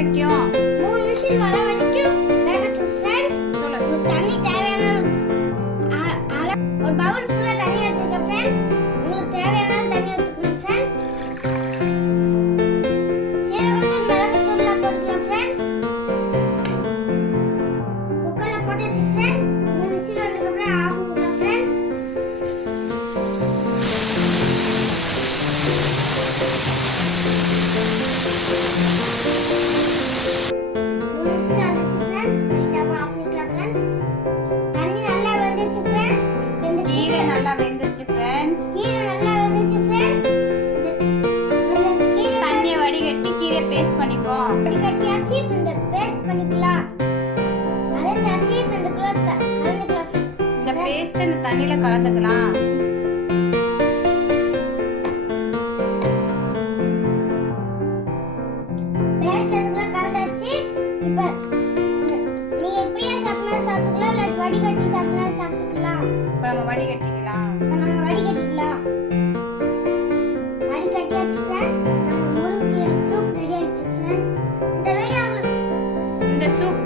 வரைக்கும் 3 விசில் வர வரைக்கும் வேகட்டும் ஃப்ரெண்ட்ஸ். தண்ணி தேவையான ஒரு பவுல் ஃபுல்லா தண்ணி எடுத்துக்க ஃப்ரெண்ட்ஸ். உங்களுக்கு தேவையான தண்ணி ஊத்திக்கணும் ஃப்ரெண்ட்ஸ். சீரகத்தூள் மிளகுத்தூள்லாம் போட்டுக்கலாம் ஃப்ரெண்ட்ஸ். குக்கர்ல போட்டுச்சு ஃப்ரெண்ட்ஸ். 3 விசில் வந்ததுக்கு அப்புறம் ஆஃப் பண்ணிக்கலாம் ஃப்ரெண்ட்ஸ். நல்லா வெந்துருச்சு ஃப்ரெண்ட்ஸ். கீரை நல்லா வெந்துருச்சு ஃப்ரெண்ட்ஸ். இந்த கீரை தண்ணியை வடிகட்டி கீரை பேஸ்ட் பண்ணிப்போம். வடிகட்டியாச்சு. இந்த பேஸ்ட் பண்ணிக்கலாம். அரைச்சாச்சு. இந்த கலந்துக்கலாம். இந்த பேஸ்ட் இந்த தண்ணியில கலந்துக்கலாம். பேஸ்ட் அதுக்குள்ள கலந்தாச்சு. இப்போ நீங்க இப்படியே சாப்பிட்டுக்கலாம் இல்ல வடிகட்டி சாப்பிட்டுக்கலாம். இப்போ நம்ம வடிகட்டிக்கலாம். வடிகட்டியாச்சு ஃப்ரெண்ட்ஸ். நம்ம முருங்கை சூப் ரெடி ஆயிடுச்சு ஃப்ரெண்ட்ஸ். இந்த வீடியோ இந்த சூப்